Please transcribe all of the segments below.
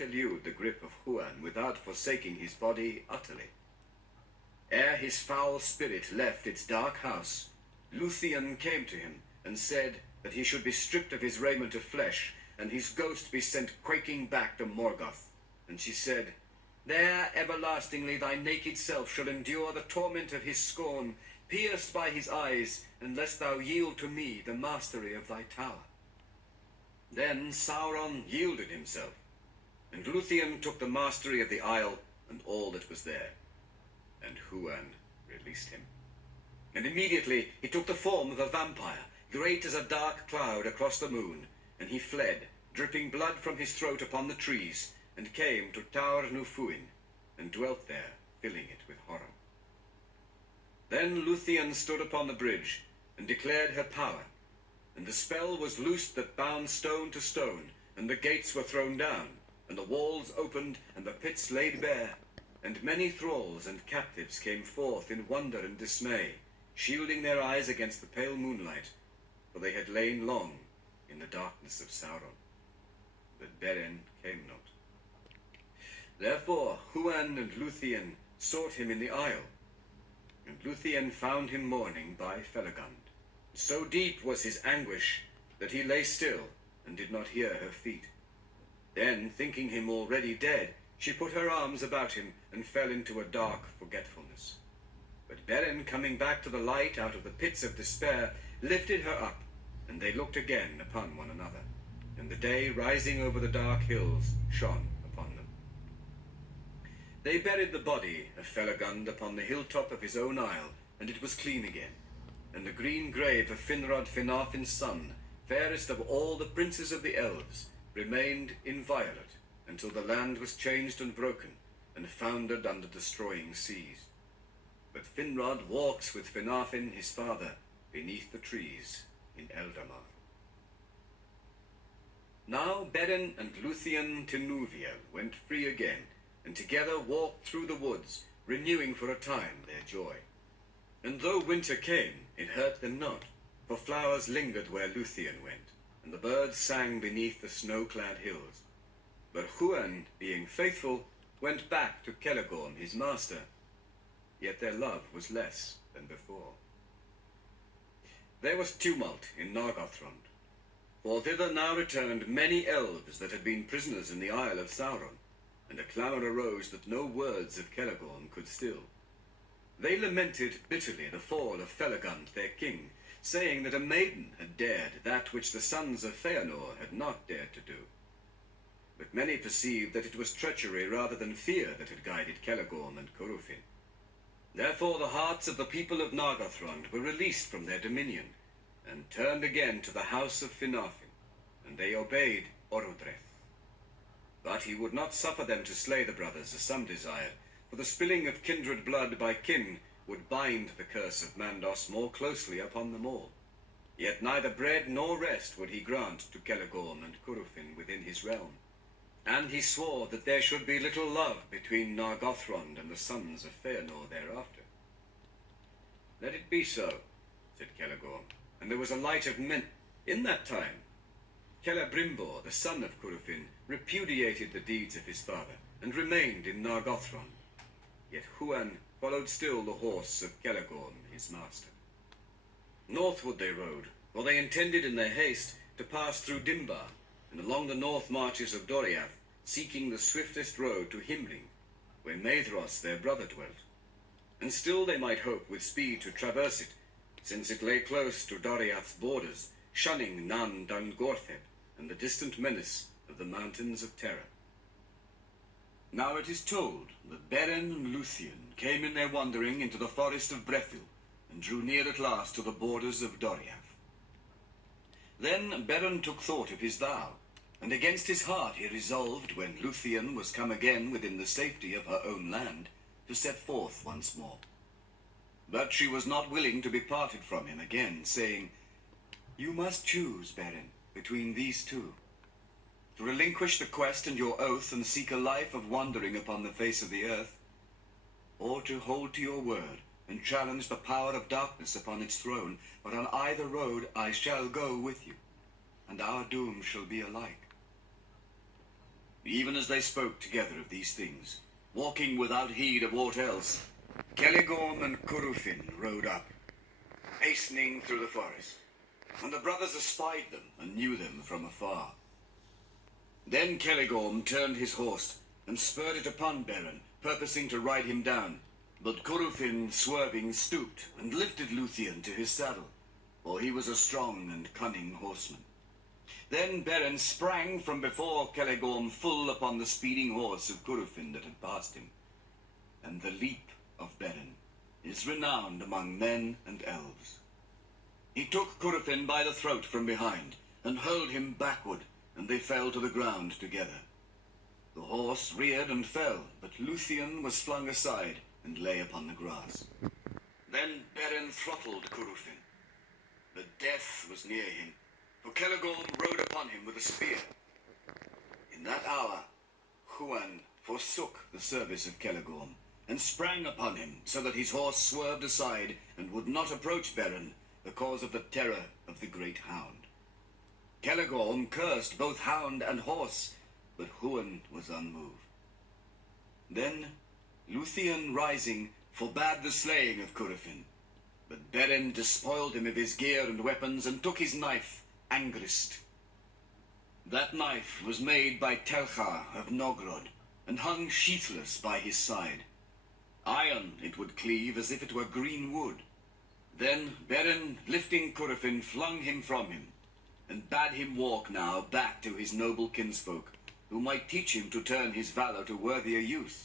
elude the grip of Huan without forsaking his body utterly. Ere his foul spirit left its dark house, Luthien came to him and said that he should be stripped of his raiment of flesh, and his ghost be sent quaking back to Morgoth. And she said, "There everlastingly thy naked self shall endure the torment of his scorn, pierced by his eyes, unless thou yield to me the mastery of thy tower." Then Sauron yielded himself, and Luthien took the mastery of the isle and all that was there. And Huan released him. And immediately he took the form of a vampire, great as a dark cloud across the moon, and he fled, dripping blood from his throat upon the trees, and came to Taur Nufuin, and dwelt there, filling it with horror. Then Luthien stood upon the bridge, and declared her power, and the spell was loosed that bound stone to stone, and the gates were thrown down, and the walls opened, and the pits laid bare, and many thralls and captives came forth in wonder and dismay, shielding their eyes against the pale moonlight, for they had lain long in the darkness of Sauron. But Beren came not. Therefore Huan and Luthien sought him in the isle, and Luthien found him mourning by Felagund. So deep was his anguish that he lay still and did not hear her feet. Then, thinking him already dead, she put her arms about him and fell into a dark forgetfulness. But Beren, coming back to the light out of the pits of despair, lifted her up, and they looked again upon one another, and the day rising over the dark hills shone upon them. They buried the body of Felagund upon the hilltop of his own isle, and it was clean again, and the green grave of Finrod Finarfin's son, fairest of all the princes of the elves, remained inviolate until the land was changed and broken, and foundered under destroying seas. But Finrod walks with Finarfin his father beneath the trees in Eldamar. Now Beren and Luthien Tinuviel went free again, and together walked through the woods, renewing for a time their joy. And though winter came, it hurt them not, for flowers lingered where Luthien went, and the birds sang beneath the snow-clad hills. But Huan, being faithful, went back to Celegorm his master, yet their love was less than before. There was tumult in Nargothrond, for thither now returned many elves that had been prisoners in the Isle of Sauron, and a clamour arose that no words of Celegorm could still. They lamented bitterly the fall of Felagund their king, saying that a maiden had dared that which the sons of Feanor had not dared to do. But many perceived that it was treachery rather than fear that had guided Celegorm and Curufin. Therefore the hearts of the people of Nargothrond were released from their dominion, and turned again to the house of Finarfin, and they obeyed Orodreth. But he would not suffer them to slay the brothers as some desired, for the spilling of kindred blood by kin would bind the curse of Mandos more closely upon them all. Yet neither bread nor rest would he grant to Celegorm and Curufin within his realm. And he swore that there should be little love between Nargothrond and the sons of Feanor thereafter. Let it be so, said Celegorm, and there was a light of men. In that time, Celebrimbor, the son of Curufin, repudiated the deeds of his father, and remained in Nargothrond. Yet Huan followed still the horse of Celegorm, his master. Northward they rode, for they intended in their haste to pass through Dimbar, and along the north marches of Doriath, seeking the swiftest road to Himling, where Maedhros their brother dwelt. And still they might hope with speed to traverse it, since it lay close to Doriath's borders, shunning Nan Dungortheb and the distant menace of the Mountains of Terror. Now it is told that Beren and Luthien came in their wandering into the forest of Brethil, and drew near at last to the borders of Doriath. Then Beren took thought of his vow, and against his heart he resolved, when Luthien was come again within the safety of her own land, to set forth once more. But she was not willing to be parted from him again, saying, "You must choose, Beren, between these two. To relinquish the quest and your oath and seek a life of wandering upon the face of the earth, or to hold to your word and challenge the power of darkness upon its throne. But on either road I shall go with you, and our doom shall be alike." Even as they spoke together of these things, walking without heed of aught else, Celegorm and Curufin rode up, hastening through the forest, and the brothers espied them and knew them from afar. Then Celegorm turned his horse and spurred it upon Beren, purposing to ride him down. But Curufin, swerving, stooped and lifted Luthien to his saddle, for he was a strong and cunning horseman. Then Beren sprang from before Celegorm full upon the speeding horse of Curufin that had passed him. And the leap of Beren is renowned among men and elves. He took Curufin by the throat from behind and hurled him backward, and they fell to the ground together. The horse reared and fell, but Luthien was flung aside and lay upon the grass. Then Beren throttled Curufin, but death was near him, for Celegorm rode upon him with a spear. In that hour, Huan forsook the service of Celegorm, and sprang upon him, so that his horse swerved aside, and would not approach Beren, because of the terror of the great hound. Celegorm cursed both hound and horse, but Huan was unmoved. Then Luthien, rising, forbade the slaying of Curufin, but Beren despoiled him of his gear and weapons, and took his knife, Angrist. That knife was made by Telchar of Nogrod, and hung sheathless by his side. Iron it would cleave as if it were green wood. Then Beren, lifting Curufin, flung him from him, and bade him walk now back to his noble kinsfolk, who might teach him to turn his valor to worthier use.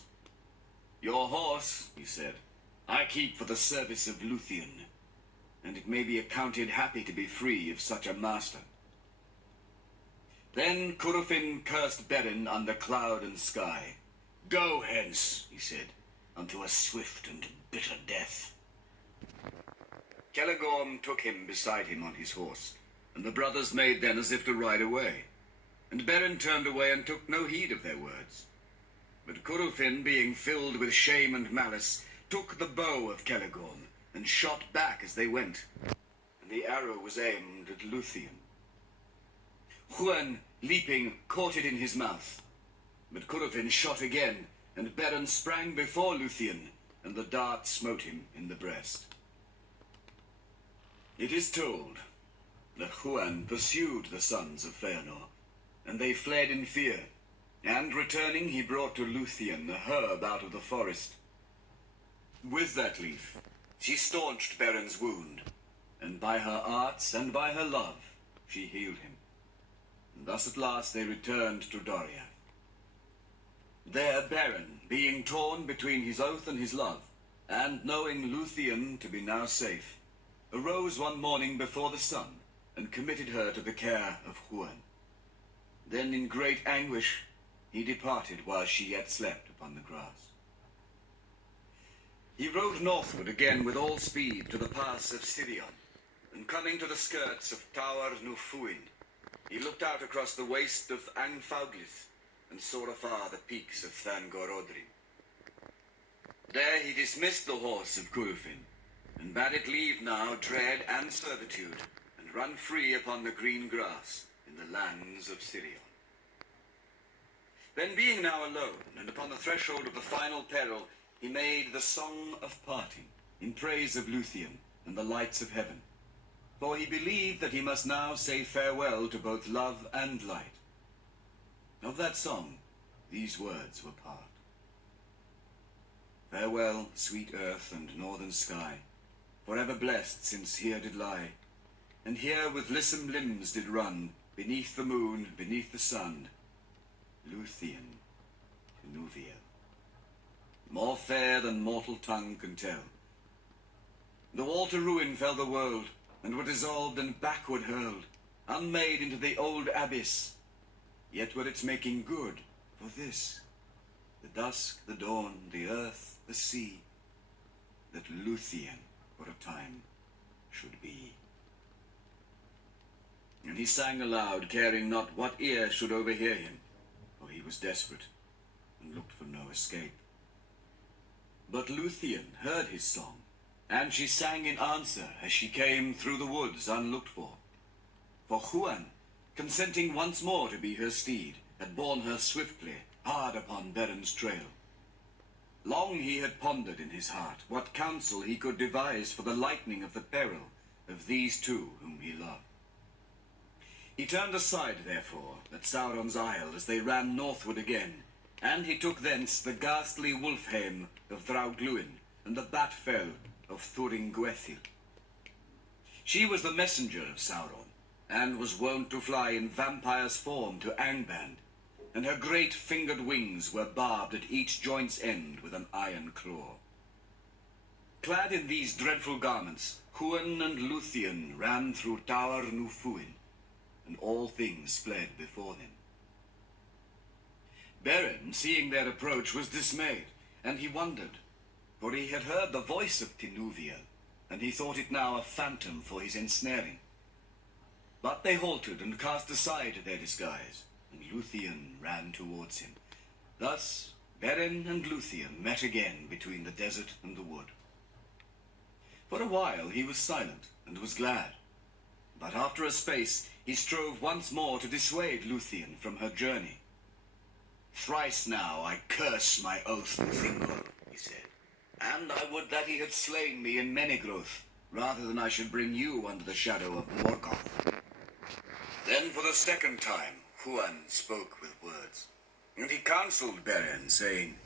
Your horse, he said, I keep for the service of Luthien, and it may be accounted happy to be free of such a master. Then Curufin cursed Beren under cloud and sky. Go hence, he said, unto a swift and bitter death. Celegorm took him beside him on his horse, and the brothers made then as if to ride away. And Beren turned away and took no heed of their words. But Curufin, being filled with shame and malice, took the bow of Celegorm, and shot back as they went, and the arrow was aimed at Luthien. Huan, leaping, caught it in his mouth. But Curufin shot again, and Beren sprang before Luthien, and the dart smote him in the breast. It is told that Huan pursued the sons of Feanor, and they fled in fear, and returning he brought to Luthien a herb out of the forest. With that leaf she staunched Beren's wound, and by her arts and by her love she healed him. And thus at last they returned to Doriath. There Beren, being torn between his oath and his love, and knowing Luthien to be now safe, arose one morning before the sun, and committed her to the care of Huan. Then in great anguish he departed while she yet slept upon the grass. He rode northward again with all speed to the pass of Sirion, and coming to the skirts of Tower Nufuin, he looked out across the waste of Anfauglith, and saw afar the peaks of Thangorodrim. There he dismissed the horse of Curufin, and bade it leave now dread and servitude, and run free upon the green grass in the lands of Sirion. Then being now alone, and upon the threshold of the final peril, he made the song of parting, in praise of Luthien and the lights of heaven. For he believed that he must now say farewell to both love and light. Of that song, these words were part. Farewell, sweet earth and northern sky, forever blessed since here did lie, and here with lissom limbs did run, beneath the moon, beneath the sun, Luthien to Nuviel. More fair than mortal tongue can tell. Though all to ruin fell the world, and were dissolved and backward hurled, unmade into the old abyss, yet were its making good for this, the dusk, the dawn, the earth, the sea, that Luthien for a time should be. And he sang aloud, caring not what ear should overhear him, for he was desperate, and looked for no escape. But Luthien heard his song, and she sang in answer as she came through the woods unlooked for. For Huan, consenting once more to be her steed, had borne her swiftly hard upon Beren's trail. Long he had pondered in his heart what counsel he could devise for the lightening of the peril of these two whom he loved. He turned aside, therefore, at Sauron's isle as they ran northward again, and he took thence the ghastly Wulfheim of Draugluin and the Batfell of Thuringwethil. She was the messenger of Sauron, and was wont to fly in vampire's form to Angband, and her great fingered wings were barbed at each joint's end with an iron claw. Clad in these dreadful garments, Huan and Luthien ran through Tower Nufuin, and all things fled before them. Beren, seeing their approach, was dismayed, and he wondered, for he had heard the voice of Tinuviel, and he thought it now a phantom for his ensnaring. But they halted and cast aside their disguise, and Luthien ran towards him. Thus Beren and Luthien met again between the desert and the wood. For a while he was silent and was glad, but after a space he strove once more to dissuade Luthien from her journey. "Thrice now I curse my oath to Thingol," he said, "and I would that he had slain me in Menegroth, rather than I should bring you under the shadow of Morgoth." Then for the second time Huan spoke with words, and he counseled Beren, saying,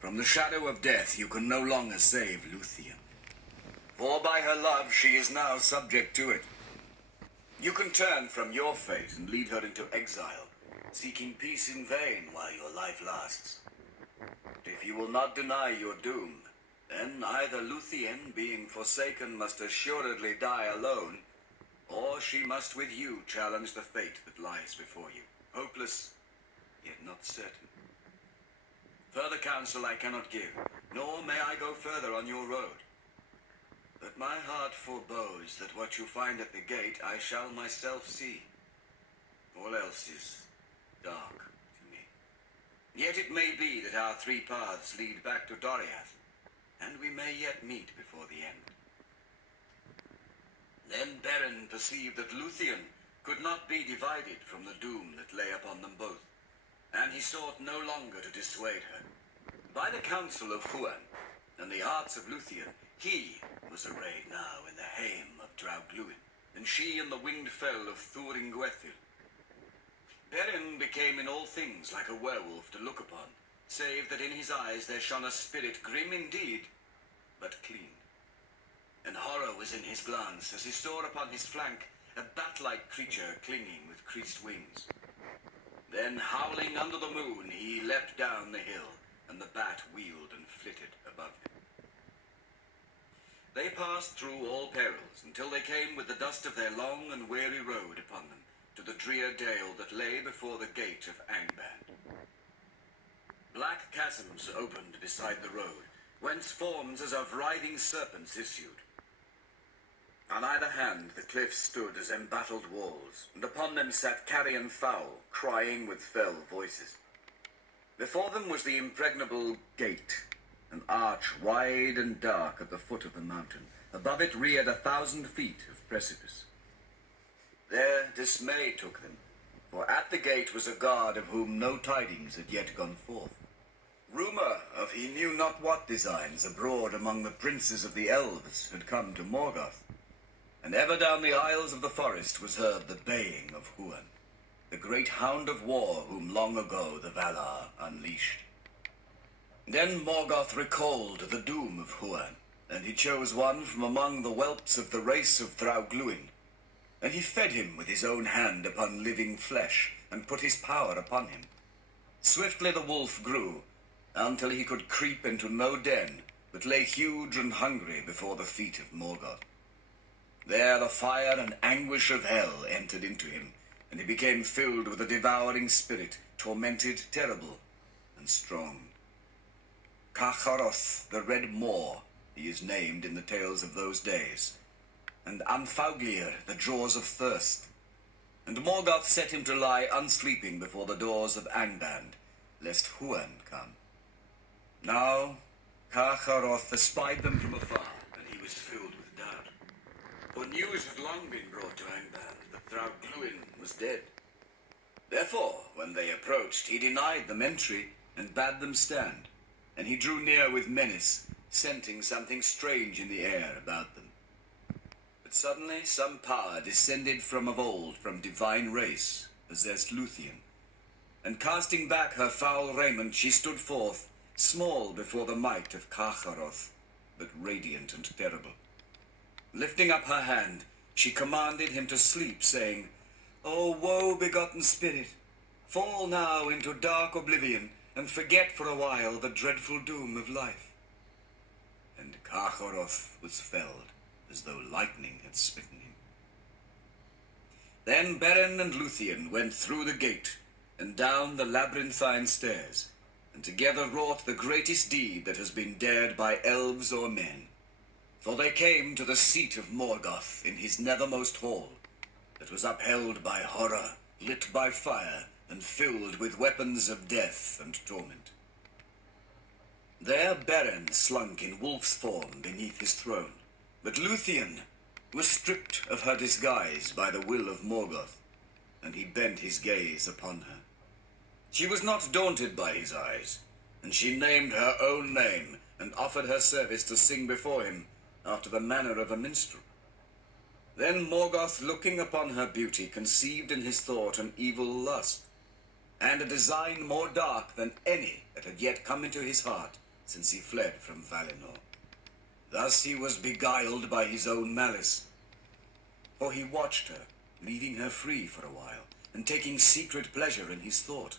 "From the shadow of death you can no longer save Luthien, for by her love she is now subject to it. You can turn from your fate and lead her into exile, seeking peace in vain while your life lasts. But if you will not deny your doom, then either Luthien, being forsaken, must assuredly die alone, or she must with you challenge the fate that lies before you, hopeless, yet not certain. Further counsel I cannot give, nor may I go further on your road. But my heart forebodes that what you find at the gate I shall myself see. All else is dark to me. Yet it may be that our three paths lead back to Doriath, and we may yet meet before the end." Then Beren perceived that Luthien could not be divided from the doom that lay upon them both, and he sought no longer to dissuade her. By the counsel of Huan and the arts of Luthien, he was arrayed now in the Haim of Draugluin, and she in the winged fell of Thuringwethil. Beren became in all things like a werewolf to look upon, save that in his eyes there shone a spirit grim indeed, but clean. And horror was in his glance as he saw upon his flank a bat-like creature clinging with creased wings. Then, howling under the moon, he leapt down the hill, and the bat wheeled and flitted above him. They passed through all perils until they came with the dust of their long and weary road upon them to the drear dale that lay before the gate of Angband. Black chasms opened beside the road, whence forms as of writhing serpents issued. On either hand the cliffs stood as embattled walls, and upon them sat carrion fowl, crying with fell voices. Before them was the impregnable gate, an arch wide and dark at the foot of the mountain. Above it reared 1,000 feet of precipice. There dismay took them, for at the gate was a guard of whom no tidings had yet gone forth. Rumour of he knew not what designs abroad among the princes of the elves had come to Morgoth, and ever down the aisles of the forest was heard the baying of Huan, the great hound of war whom long ago the Valar unleashed. Then Morgoth recalled the doom of Huan, and he chose one from among the whelps of the race of Draugluin, and he fed him with his own hand upon living flesh, and put his power upon him. Swiftly the wolf grew, until he could creep into no den, but lay huge and hungry before the feet of Morgoth. There the fire and anguish of hell entered into him, and he became filled with a devouring spirit, tormented, terrible, and strong. Cacharoth, the Red Moor, he is named in the tales of those days, and Anfauglier, the jaws of thirst. And Morgoth set him to lie unsleeping before the doors of Angband, lest Huan come. Now Cacharoth espied them from afar, and he was filled with doubt. For news had long been brought to Angband that Draugluin was dead. Therefore, when they approached, he denied them entry and bade them stand, and he drew near with menace, scenting something strange in the air about them. But suddenly some power descended from of old, from divine race, possessed Luthien, and casting back her foul raiment, she stood forth, small before the might of Carcharoth, but radiant and terrible. Lifting up her hand, she commanded him to sleep, saying, "O woe-begotten spirit, fall now into dark oblivion, and forget for a while the dreadful doom of life." And Carcharoth was felled, as though lightning had smitten him. Then Beren and Luthien went through the gate, and down the labyrinthine stairs, and together wrought the greatest deed that has been dared by elves or men. For they came to the seat of Morgoth in his nethermost hall, that was upheld by horror, lit by fire, and filled with weapons of death and torment. There Beren slunk in wolf's form beneath his throne, but Luthien was stripped of her disguise by the will of Morgoth, and he bent his gaze upon her. She was not daunted by his eyes, and she named her own name, and offered her service to sing before him, after the manner of a minstrel. Then Morgoth, looking upon her beauty, conceived in his thought an evil lust, and a design more dark than any that had yet come into his heart since he fled from Valinor. Thus he was beguiled by his own malice, for he watched her, leaving her free for a while, and taking secret pleasure in his thought.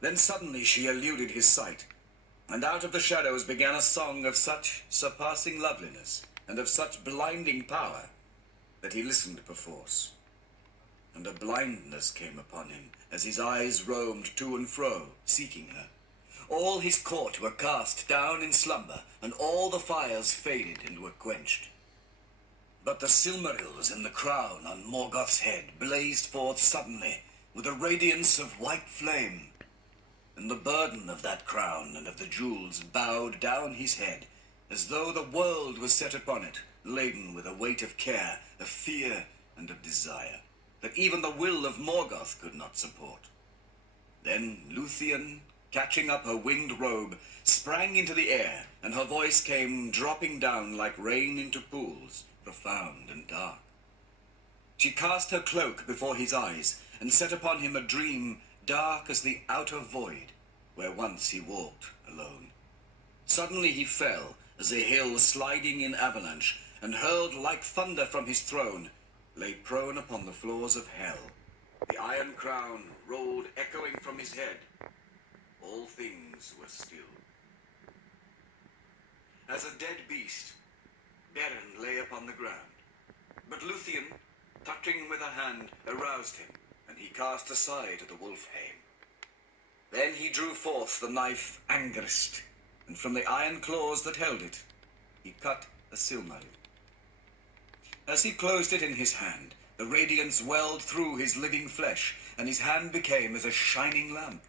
Then suddenly she eluded his sight, and out of the shadows began a song of such surpassing loveliness, and of such blinding power, that he listened perforce. And a blindness came upon him, as his eyes roamed to and fro, seeking her. All his court were cast down in slumber, and all the fires faded and were quenched. But the Silmarils in the crown on Morgoth's head blazed forth suddenly, with a radiance of white flame, and the burden of that crown and of the jewels bowed down his head, as though the world was set upon it, laden with a weight of care, of fear, and of desire, that even the will of Morgoth could not support. Then Luthien, catching up her winged robe, sprang into the air, and her voice came dropping down like rain into pools, profound and dark. She cast her cloak before his eyes, and set upon him a dream dark as the outer void, where once he walked alone. Suddenly he fell, as a hill sliding in avalanche, and hurled like thunder from his throne, lay prone upon the floors of hell. The iron crown rolled echoing from his head. All things were still. As a dead beast, Beren lay upon the ground, but Luthien, touching with her hand, aroused him, and he cast aside the wolf-hame. Then he drew forth the knife Angrist, and from the iron claws that held it, he cut a Silmaril. As he closed it in his hand, the radiance welled through his living flesh, and his hand became as a shining lamp.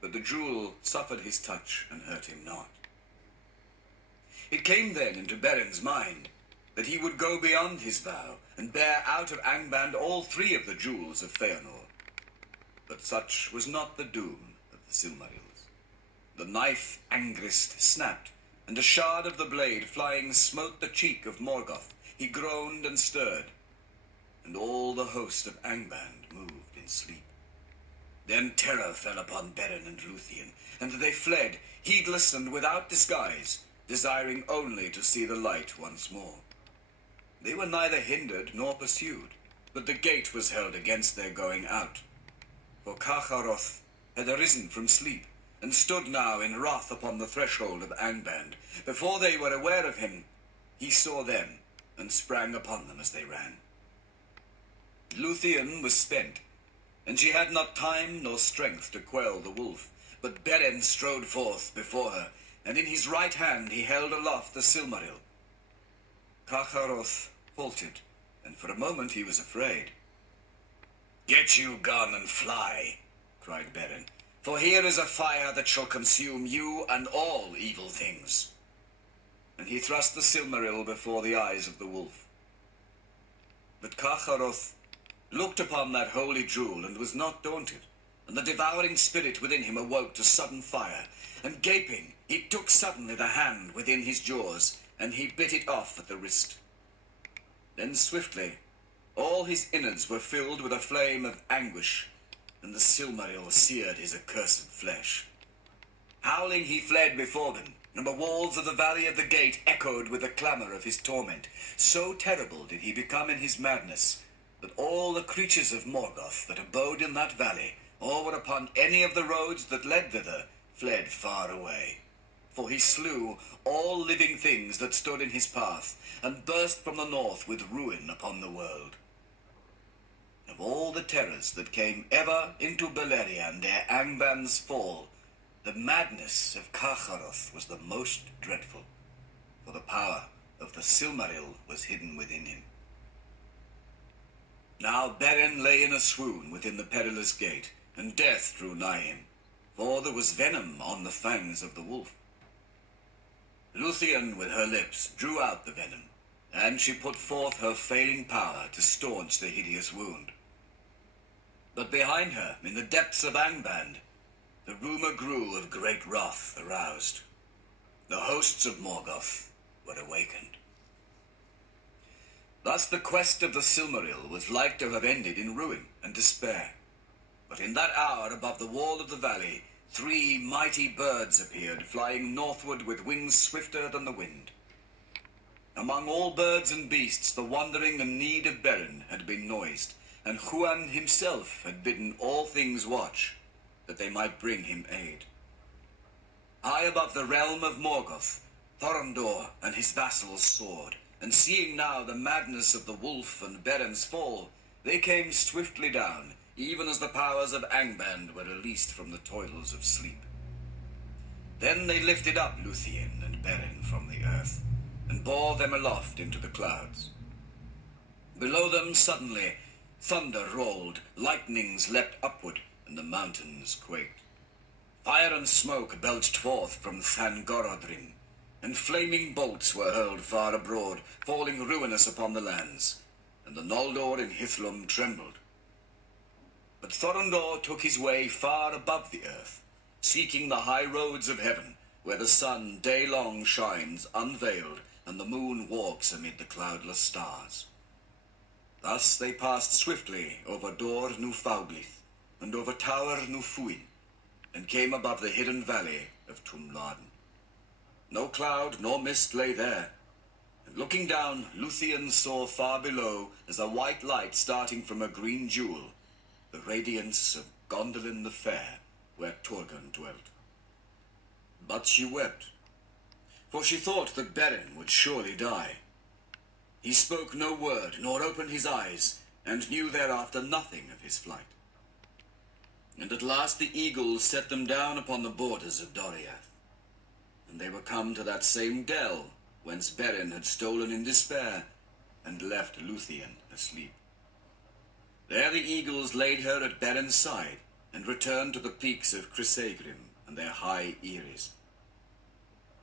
But the jewel suffered his touch and hurt him not. It came then into Beren's mind that he would go beyond his vow, and bear out of Angband all three of the jewels of Feanor. But such was not the doom of the Silmarils. The knife Angrist snapped, and a shard of the blade flying smote the cheek of Morgoth. He groaned and stirred, and all the host of Angband moved in sleep. Then terror fell upon Beren and Luthien, and they fled, heedless and without disguise, desiring only to see the light once more. They were neither hindered nor pursued, but the gate was held against their going out. For Carcharoth had arisen from sleep, and stood now in wrath upon the threshold of Angband. Before they were aware of him, he saw them, and sprang upon them as they ran. Luthien was spent, and she had not time nor strength to quell the wolf, but Beren strode forth before her, and in his right hand he held aloft the Silmaril. Carcharoth halted, and for a moment he was afraid. "Get you gone and fly," cried Beren, "for here is a fire that shall consume you and all evil things." And he thrust the Silmaril before the eyes of the wolf. But Carcharoth looked upon that holy jewel and was not daunted, and the devouring spirit within him awoke to sudden fire, and gaping, he took suddenly the hand within his jaws, and he bit it off at the wrist. Then swiftly, all his innards were filled with a flame of anguish, and the Silmaril seared his accursed flesh. Howling he fled before them, and the walls of the Valley of the Gate echoed with the clamor of his torment. So terrible did he become in his madness, that all the creatures of Morgoth that abode in that valley, or were upon any of the roads that led thither, fled far away. For he slew all living things that stood in his path, and burst from the north with ruin upon the world. Of all the terrors that came ever into Beleriand ere Angband's fall, the madness of Carcharoth was the most dreadful, for the power of the Silmaril was hidden within him. Now Beren lay in a swoon within the perilous gate, and death drew nigh him, for there was venom on the fangs of the wolf. Luthien with her lips drew out the venom, and she put forth her failing power to staunch the hideous wound. But behind her, in the depths of Angband, the rumor grew of great wrath aroused. The hosts of Morgoth were awakened. Thus the quest of the Silmaril was like to have ended in ruin and despair. But in that hour above the wall of the valley, 3 mighty birds appeared, flying northward with wings swifter than the wind. Among all birds and beasts, the wandering and need of Beren had been noised, and Huan himself had bidden all things watch, that they might bring him aid. High above the realm of Morgoth, Thorondor and his vassals soared, and seeing now the madness of the wolf and Beren's fall, they came swiftly down, even as the powers of Angband were released from the toils of sleep. Then they lifted up Luthien and Beren from the earth, and bore them aloft into the clouds. Below them suddenly thunder rolled, lightnings leapt upward, and the mountains quaked. Fire and smoke belched forth from Thangorodrim, and flaming bolts were hurled far abroad, falling ruinous upon the lands, and the Noldor in Hithlum trembled. But Thorondor took his way far above the earth, seeking the high roads of heaven, where the sun day long shines unveiled, and the moon walks amid the cloudless stars. Thus they passed swiftly over Dor nu Fauglith, and over Tower nu Fuin, and came above the hidden valley of Tumladen. No cloud nor mist lay there, and looking down, Luthien saw far below, as a white light starting from a green jewel, the radiance of Gondolin the Fair, where Turgon dwelt. But she wept, for she thought that Beren would surely die. He spoke no word, nor opened his eyes, and knew thereafter nothing of his flight. And at last the eagles set them down upon the borders of Doriath, and they were come to that same dell whence Beren had stolen in despair, and left Luthien asleep. There the eagles laid her at Beren's side, and returned to the peaks of Crisegrim and their high eyries.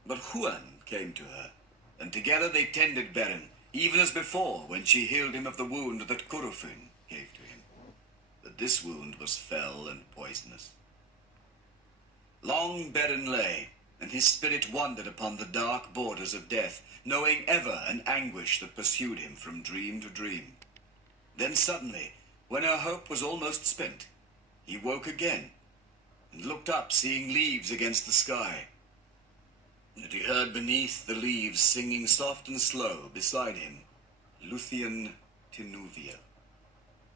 But Huan came to her, and together they tended Beren, even as before when she healed him of the wound that Curufin gave to him. But this wound was fell and poisonous. Long Beren lay, and his spirit wandered upon the dark borders of death, knowing ever an anguish that pursued him from dream to dream. Then suddenly, when her hope was almost spent, he woke again, and looked up, seeing leaves against the sky. And he heard beneath the leaves singing soft and slow beside him, Luthien Tinuviel.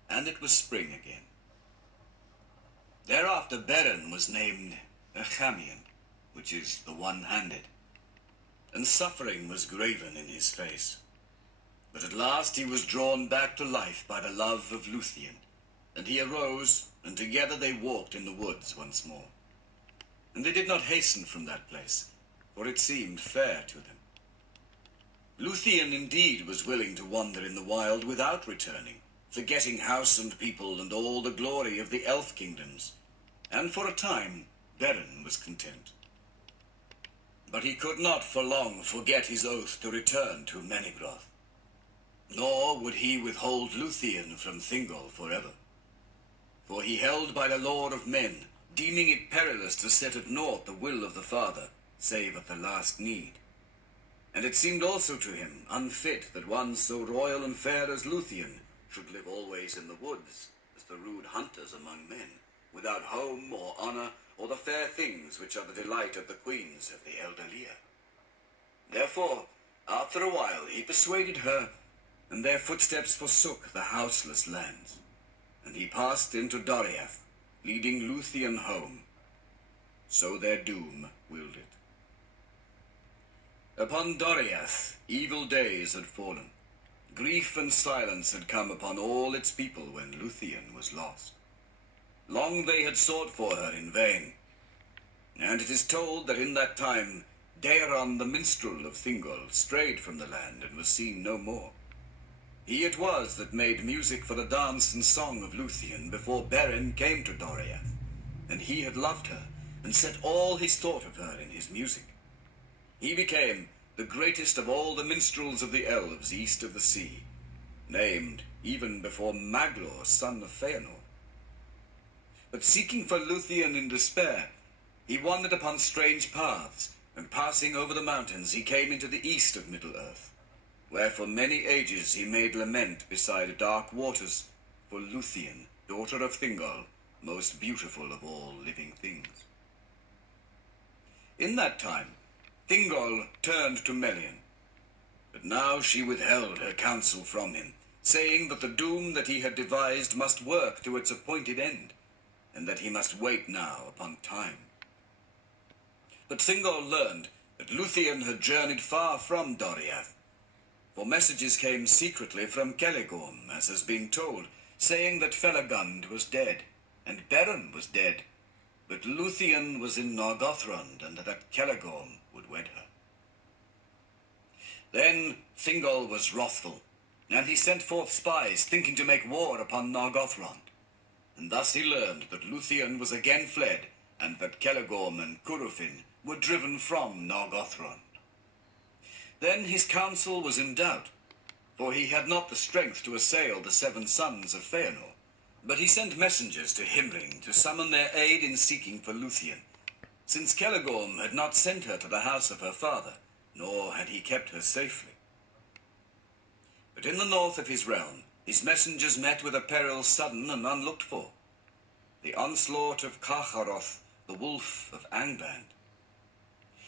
And it was spring again. Thereafter Beren was named Echamian, which is the one-handed, and suffering was graven in his face. But at last he was drawn back to life by the love of Luthien, and he arose, and together they walked in the woods once more. And they did not hasten from that place, for it seemed fair to them. Luthien indeed was willing to wander in the wild without returning, forgetting house and people and all the glory of the elf kingdoms, and for a time Beren was content. But he could not for long forget his oath to return to Menegroth. Nor would he withhold Luthien from Thingol forever. For he held by the law of men, deeming it perilous to set at naught the will of the Father, save at the last need. And it seemed also to him unfit that one so royal and fair as Luthien should live always in the woods, as the rude hunters among men, without home or honor, or the fair things which are the delight of the queens of the elder Lear. Therefore, after a while he persuaded her, and their footsteps forsook the houseless lands, and he passed into Doriath, leading Luthien home. So their doom willed it. Upon Doriath evil days had fallen. Grief and silence had come upon all its people when Luthien was lost. Long they had sought for her in vain, and it is told that in that time Daeron the minstrel of Thingol strayed from the land and was seen no more. He it was that made music for the dance and song of Luthien before Beren came to Doriath, and he had loved her and set all his thought of her in his music. He became the greatest of all the minstrels of the elves east of the sea, named even before Maglor, son of Feanor. But seeking for Luthien in despair, he wandered upon strange paths, and passing over the mountains he came into the east of Middle-earth, where for many ages he made lament beside dark waters for Luthien, daughter of Thingol, most beautiful of all living things. In that time, Thingol turned to Melian, but now she withheld her counsel from him, saying that the doom that he had devised must work to its appointed end, and that he must wait now upon time. But Thingol learned that Luthien had journeyed far from Doriath, for messages came secretly from Celegorm, as has been told, saying that Felagund was dead, and Beren was dead, but Luthien was in Nargothrond, and that Celegorm would wed her. Then Thingol was wrathful, and he sent forth spies, thinking to make war upon Nargothrond. And thus he learned that Luthien was again fled, and that Celegorm and Curufin were driven from Nargothrond. Then his counsel was in doubt, for he had not the strength to assail the 7 sons of Feanor. But he sent messengers to Himring to summon their aid in seeking for Luthien, since Celegorm had not sent her to the house of her father, nor had he kept her safely. But in the north of his realm, his messengers met with a peril sudden and unlooked for, the onslaught of Carcharoth, the wolf of Angband.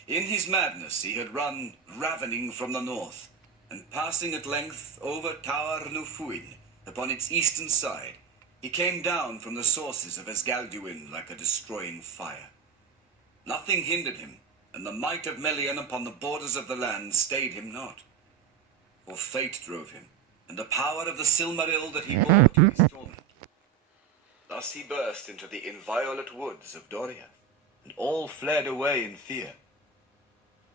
In his madness he had run ravening from the north, and passing at length over Tower Nufuin upon its eastern side, he came down from the sources of Esgalduin like a destroying fire. Nothing hindered him, and the might of Melian upon the borders of the land stayed him not. For fate drove him, and the power of the Silmaril that he bore to his torment. Thus he burst into the inviolate woods of Doriath, and all fled away in fear.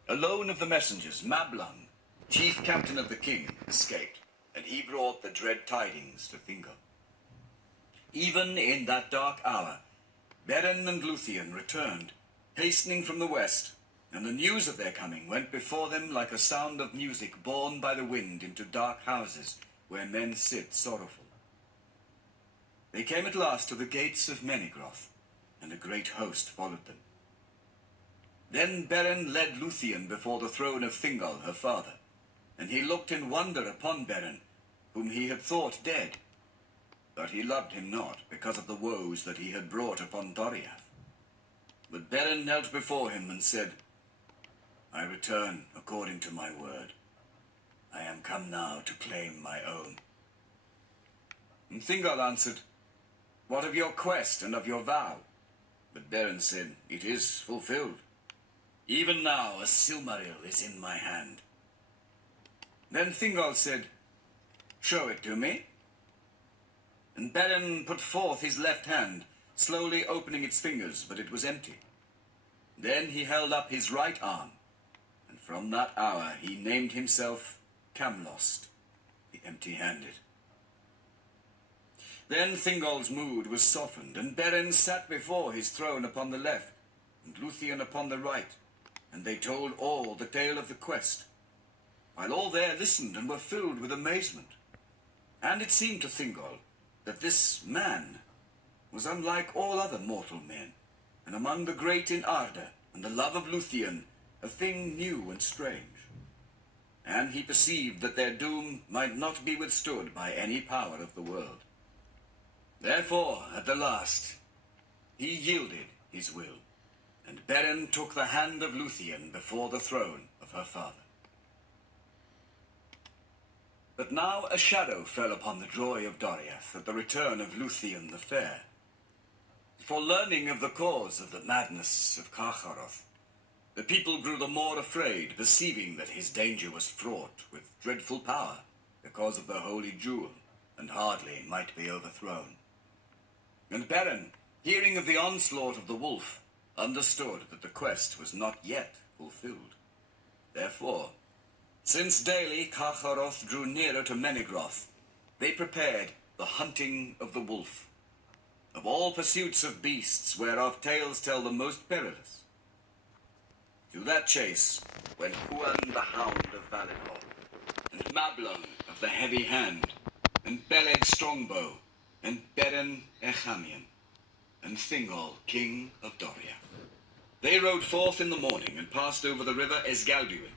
Alone of the messengers, Mablung, chief captain of the king, escaped, and he brought the dread tidings to Thingol. Even in that dark hour, Beren and Luthien returned, hastening from the west, and the news of their coming went before them like a sound of music borne by the wind into dark houses where men sit sorrowful. They came at last to the gates of Menigroth, and a great host followed them. Then Beren led Luthien before the throne of Thingol, her father, and he looked in wonder upon Beren, whom he had thought dead. But he loved him not, because of the woes that he had brought upon Doriath. But Beren knelt before him and said, "I return according to my word. I am come now to claim my own." And Thingol answered, "What of your quest and of your vow?" But Beren said, "It is fulfilled. Even now a Silmaril is in my hand." Then Thingol said, "Show it to me." And Beren put forth his left hand, slowly opening its fingers, but it was empty. Then he held up his right arm, and from that hour he named himself Camlost, the empty-handed. Then Thingol's mood was softened, and Beren sat before his throne upon the left, and Luthien upon the right, and they told all the tale of the quest. while all there listened and were filled with amazement. And it seemed to Thingol that this man was unlike all other mortal men, and among the great in ardor and the love of Luthien, a thing new and strange. And he perceived that their doom might not be withstood by any power of the world. Therefore, at the last, he yielded his will, and Beren took the hand of Luthien before the throne of her father. But now a shadow fell upon the joy of Doriath at the return of Luthien the Fair. For learning of the cause of the madness of Carcharoth, the people grew the more afraid, perceiving that his danger was fraught with dreadful power because of the holy jewel, and hardly might be overthrown. And Beren, hearing of the onslaught of the wolf, understood that the quest was not yet fulfilled. Therefore, since daily Carcharoth drew nearer to Menegroth, they prepared the hunting of the wolf, of all pursuits of beasts whereof tales tell the most perilous. To that chase went Huan the Hound of Valinor, and Mablung of the Heavy Hand, and Beleg Strongbow, and Beren Echamian, and Thingol, King of Doria. They rode forth in the morning and passed over the river Esgalduin,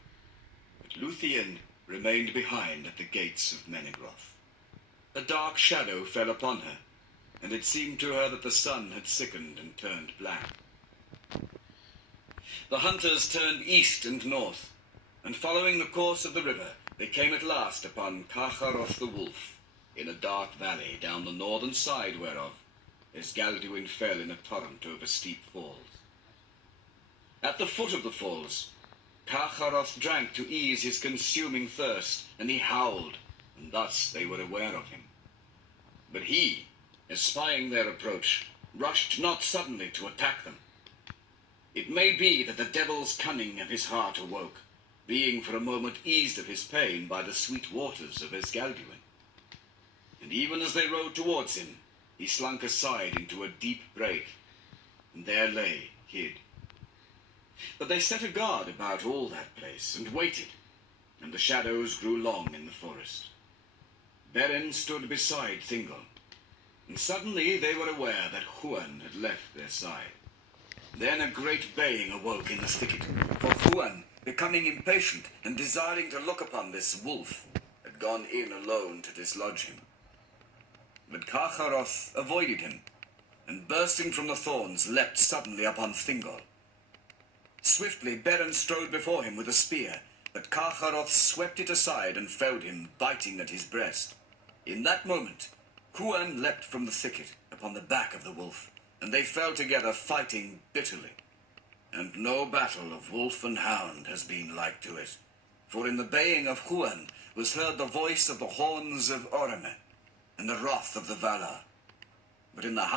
but Luthien remained behind at the gates of Menegroth. A dark shadow fell upon her, and it seemed to her that the sun had sickened and turned black. The hunters turned east and north, and following the course of the river, they came at last upon Carcharoth the Wolf, in a dark valley down the northern side whereof Esgalduin fell in a torrent over steep falls. At the foot of the falls, Carcharoth drank to ease his consuming thirst, and he howled, and thus they were aware of him. But he, espying their approach, rushed not suddenly to attack them. It may be that the devil's cunning of his heart awoke, being for a moment eased of his pain by the sweet waters of Esgalduin. And even as they rode towards him, he slunk aside into a deep brake, and there lay hid. But they set a guard about all that place, and waited, and the shadows grew long in the forest. Beren stood beside Thingol, and suddenly they were aware that Huan had left their side. Then a great baying awoke in the thicket, for Huan, becoming impatient and desiring to look upon this wolf, had gone in alone to dislodge him. But Carcharoth avoided him, and bursting from the thorns, leapt suddenly upon Thingol. Swiftly Beren strode before him with a spear, but Carcharoth swept it aside and felled him, biting at his breast. In that moment, Huan leapt from the thicket upon the back of the wolf, and they fell together fighting bitterly. And no battle of wolf and hound has been like to it, for in the baying of Huan was heard the voice of the horns of Orome, and the wrath of the Valar. But in the howl